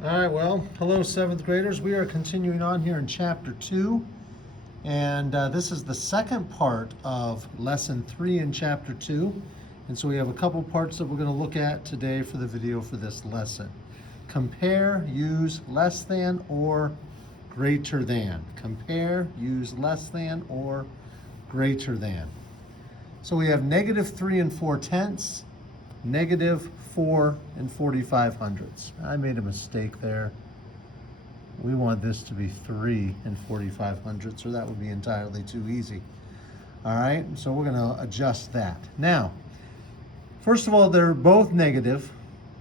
All right, well, hello, seventh graders. We are continuing on here in chapter 2, and this is the second part of lesson 3 in chapter 2. And so we have a couple parts that we're going to look at today for the video for this lesson. Compare, use less than or greater than. Compare, use less than or greater than. So we have -3 4/10, -4 45/100. I made a mistake there. We want this to be 3 45/100, or that would be entirely too easy. All right, so we're going to adjust that. Now, first of all, they're both negative.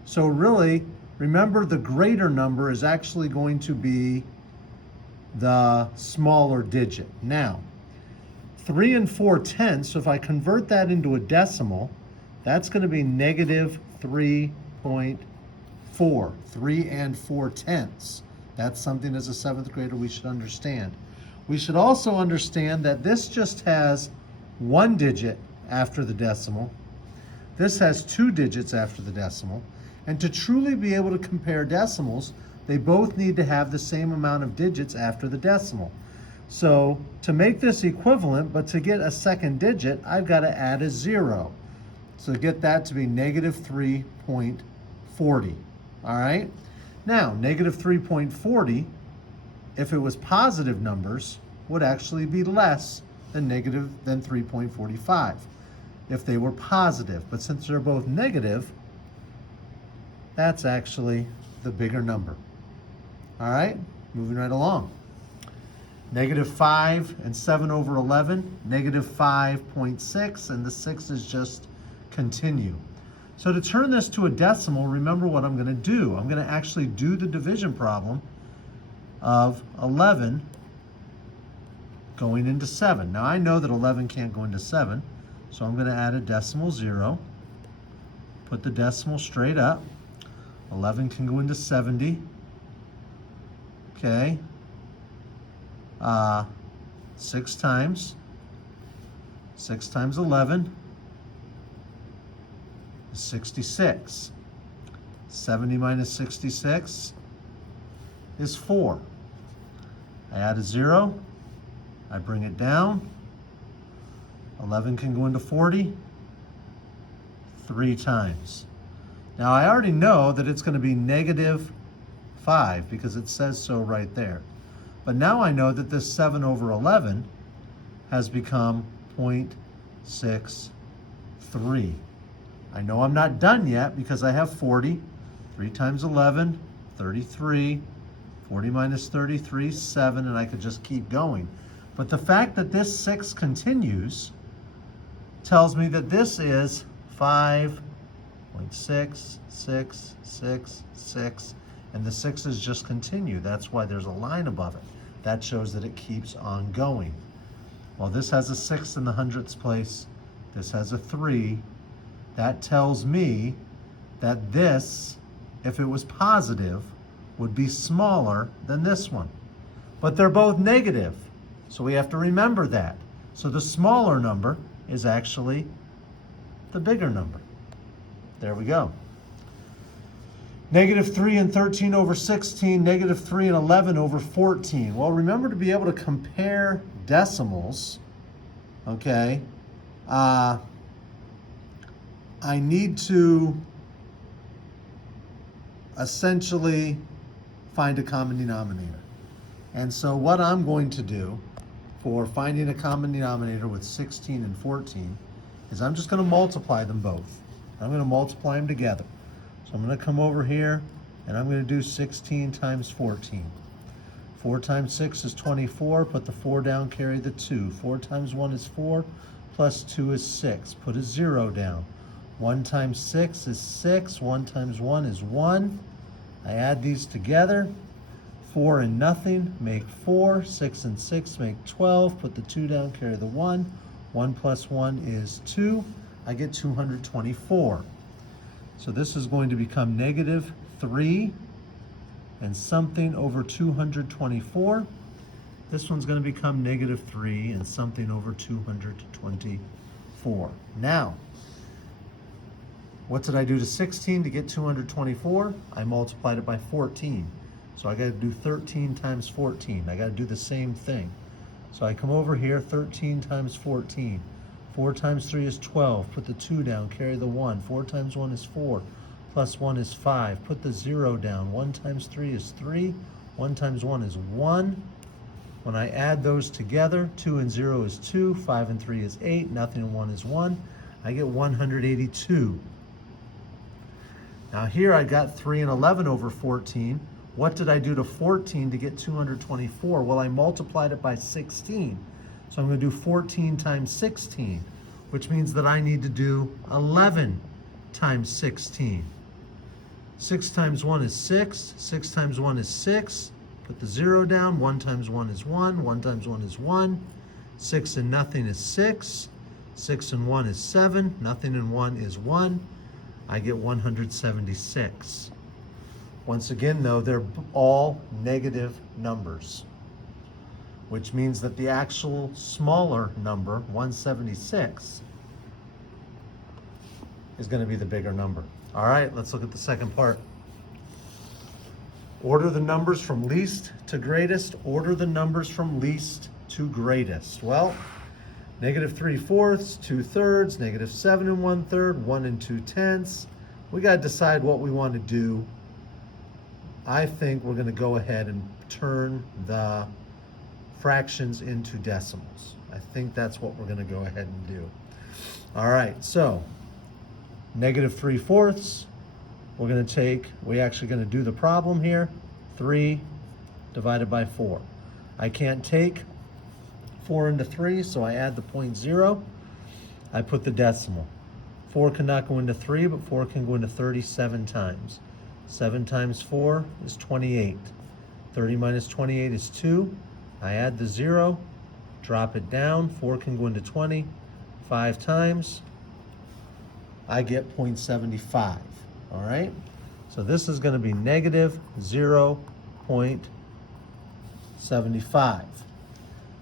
So really, remember the greater number is actually going to be the smaller digit. Now, 3 4/10, so if I convert that into a decimal, that's going to be -3.4, 3 4/10. That's something as a seventh grader we should understand. We should also understand that this just has one digit after the decimal. This has 2 digits after the decimal. And to truly be able to compare decimals, they both need to have the same amount of digits after the decimal. So to make this equivalent, but to get a second digit, I've got to add a 0. So to get that to be -3.40. All right? Now, -3.40, if it was positive numbers, would actually be less than 3.45 if they were positive. But since they're both negative, that's actually the bigger number. All right? Moving right along. -5 and 7/11, -5.6, and the 6 is just continue. So to turn this to a decimal, remember what I'm going to do. I'm going to actually do the division problem of 11 going into 7. Now I know that 11 can't go into 7, so I'm going to add a decimal 0, put the decimal straight up. 11 can go into 70. Okay. 6 times 11 is 66. 70 minus 66 is 4. I add a 0. I bring it down. 11 can go into 40 3 times. Now I already know that it's going to be -5 because it says so right there. But now I know that this 7/11 has become 0.63. I know I'm not done yet because I have 40. 3 times 11, 33. 40 minus 33, 7, and I could just keep going. But the fact that this 6 continues tells me that this is 5.6666, and the 6's just continue. That's why there's a line above it. That shows that it keeps on going. Well, this has a 6 in the hundredths place. This has a 3. That tells me that this, if it was positive, would be smaller than this one. But they're both negative, so we have to remember that. So the smaller number is actually the bigger number. There we go. -3 and 13/16, -3 and 11/14. Well, remember to be able to compare decimals, okay, I need to essentially find a common denominator. And so what I'm going to do for finding a common denominator with 16 and 14 is I'm just going to multiply them both. I'm going to multiply them together. So I'm going to come over here and I'm going to do 16 times 14. 4 times 6 is 24. Put the 4 down, carry the 2. 4 times 1 is 4, plus 2 is 6. Put a 0 down. 1 times 6 is 6. 1 times 1 is 1. I add these together. 4 and nothing make 4. 6 and 6 make 12. Put the 2 down, carry the 1. 1 plus 1 is 2. I get 224. So this is going to become -3 and something over 224. This one's going to become -3 and something over 224. Now, What did I do to 16 to get 224? I multiplied it by 14. So I got to do 13 times 14. I got to do the same thing. So I come over here, 13 times 14. 4 times 3 is 12. Put the 2 down, carry the 1. 4 times 1 is 4. Plus 1 is 5. Put the 0 down. 1 times 3 is 3. 1 times 1 is 1. When I add those together, 2 and 0 is 2. 5 and 3 is 8. Nothing and 1 is 1. I get 182. Now here I got 3 and 11 over 14. What did I do to 14 to get 224? Well, I multiplied it by 16. So I'm going to do 14 times 16, which means that I need to do 11 times 16. 6 times 1 is 6. 6 times 1 is 6. Put the 0 down. 1 times 1 is 1. 1 times 1 is 1. 6 and nothing is 6. 6 and 1 is 7. Nothing and 1 is 1. I get 176. Once again, though, they're all negative numbers, which means that the actual smaller number, 176, is going to be the bigger number. All right, let's look at the second part. Order the numbers from least to greatest. Order the numbers from least to greatest. Well, -3/4, 2/3, -7 1/3, 1 2/10. We got to decide what we want to do. I think we're going to go ahead and turn the fractions into decimals. I think that's what we're going to go ahead and do. All right, so -3/4. We're going to take, we're actually going to do the problem here. 3 divided by 4. I can't take 4 into 3, so I add the 0.0. I put the decimal. 4 cannot go into 3, but 4 can go into 37 times. 7 times 4 is 28. 30 minus 28 is 2. I add the 0, drop it down. 4 can go into 20. 5 times, I get 0.75. All right? So this is going to be -0.75.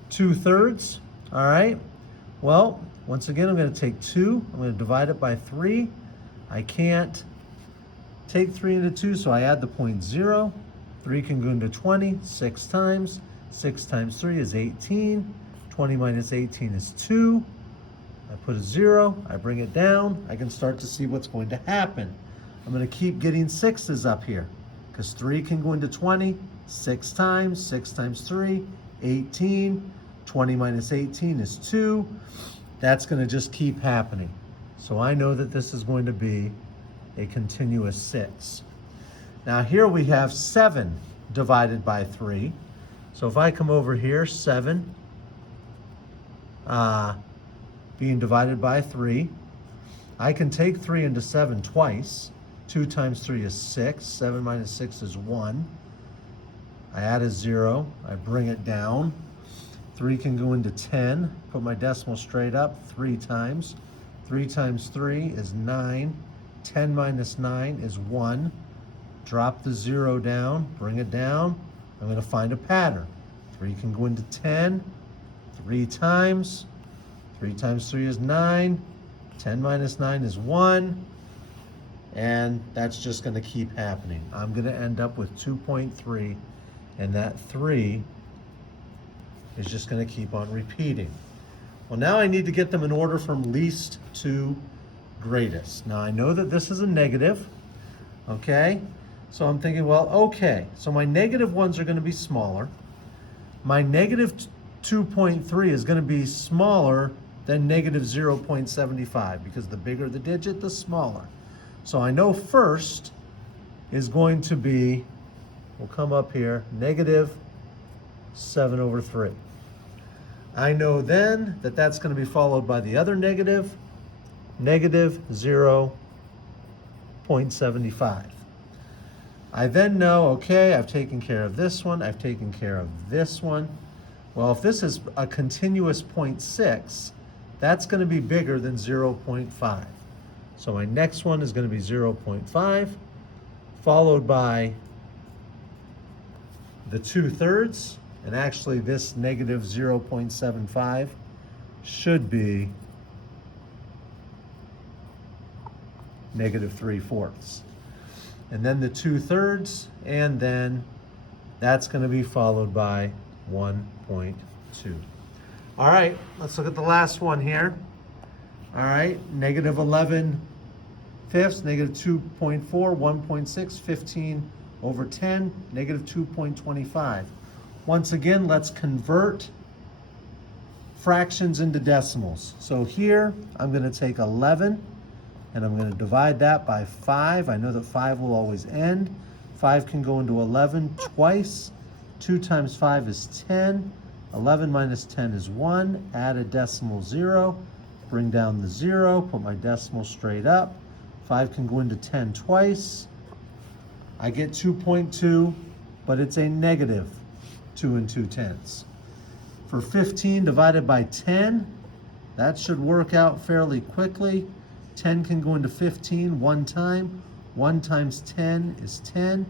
2/3. All right? Well, once again, I'm going to take 2. I'm going to divide it by 3. I can't take 3 into 2, so I add the 0.0. 3 can go into 20 6 times. 6 times 3 is 18. 20 minus 18 is 2. I put a 0. I bring it down. I can start to see what's going to happen. I'm going to keep getting 6's up here because 3 can go into 20 6 times. 6 times 3, 18. 20 minus 18 is 2. That's going to just keep happening. So I know that this is going to be a continuous 6. Now here we have 7 divided by 3. So if I come over here, 7 being divided by 3, I can take 3 into 7 twice. 2 times 3 is 6. 7 minus 6 is 1. I add a 0. I bring it down. 3 can go into 10. Put my decimal straight up 3 times. 3 times 3 is 9. 10 minus 9 is 1. Drop the 0 down. Bring it down. I'm going to find a pattern. 3 can go into 10. 3 times. 3 times 3 is 9. 10 minus 9 is 1. And that's just going to keep happening. I'm going to end up with 2.3, and that 3 is just going to keep on repeating. Well, now I need to get them in order from least to greatest. Now I know that this is a negative, okay? So I'm thinking, well, okay, so my negative ones are going to be smaller. My negative 2.3 is going to be smaller than negative 0.75 because the bigger the digit, the smaller. So I know first is going to be, we'll come up here, -7/3. I know then that that's going to be followed by the other negative, -0.75. I then know, okay, I've taken care of this one, I've taken care of this one. Well, if this is a continuous 0.6, that's going to be bigger than 0.5. So my next one is going to be 0.5, followed by the 2/3, and actually this -0.75 should be negative 3/4. And then the 2/3, and then that's going to be followed by 1.2. All right, let's look at the last one here. All right, negative 11/5, negative 2.4, 1.6, 15 over 10, negative 2.25. Once again, let's convert fractions into decimals. So here, I'm going to take 11, and I'm going to divide that by 5. I know that 5 will always end. 5 can go into 11 twice. 2 times 5 is 10. 11 minus 10 is 1. Add a decimal 0. Bring down the 0. Put my decimal straight up. 5 can go into 10 twice. I get 2.2, but it's a negative 2 2/10. For 15 divided by 10, that should work out fairly quickly. 10 can go into 15 one time. 1 times 10 is 10.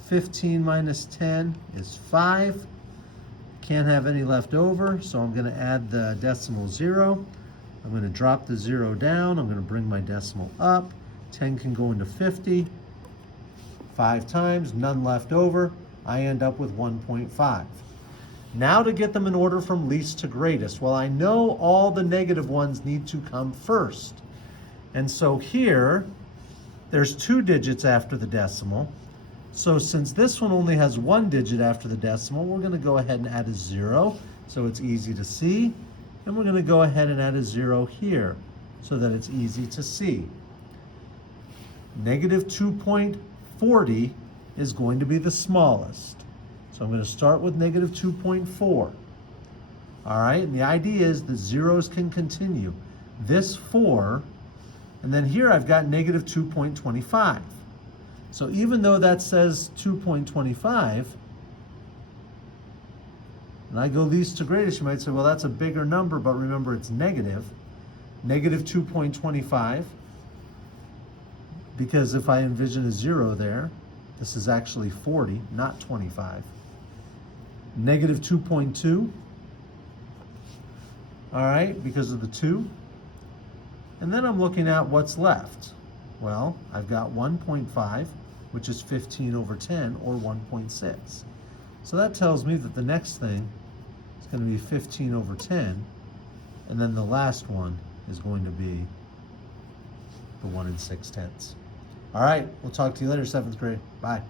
15 minus 10 is 5. Can't have any left over, so I'm going to add the decimal 0. I'm going to drop the 0 down. I'm going to bring my decimal up. 10 can go into 50. 5 times, none left over. I end up with 1.5. Now to get them in order from least to greatest. Well, I know all the negative ones need to come first. And so here, there's 2 digits after the decimal. So since this one only has 1 digit after the decimal, we're going to go ahead and add a 0 so it's easy to see. And we're going to go ahead and add a 0 here so that it's easy to see. Negative 2.40 is going to be the smallest. So I'm going to start with negative 2.4. All right, and the idea is the zeros can continue. This 4, and then here I've got negative 2.25. So even though that says 2.25, and I go least to greatest, you might say, well, that's a bigger number, but remember it's negative. Negative 2.25, because if I envision a 0 there, this is actually 40, not 25. Negative 2.2, all right, because of the 2. And then I'm looking at what's left. Well, I've got 1.5, which is 15 over 10, or 1.6. So that tells me that the next thing is going to be 15 over 10, and then the last one is going to be the 1 6/10. All right, we'll talk to you later, 7th grade. Bye.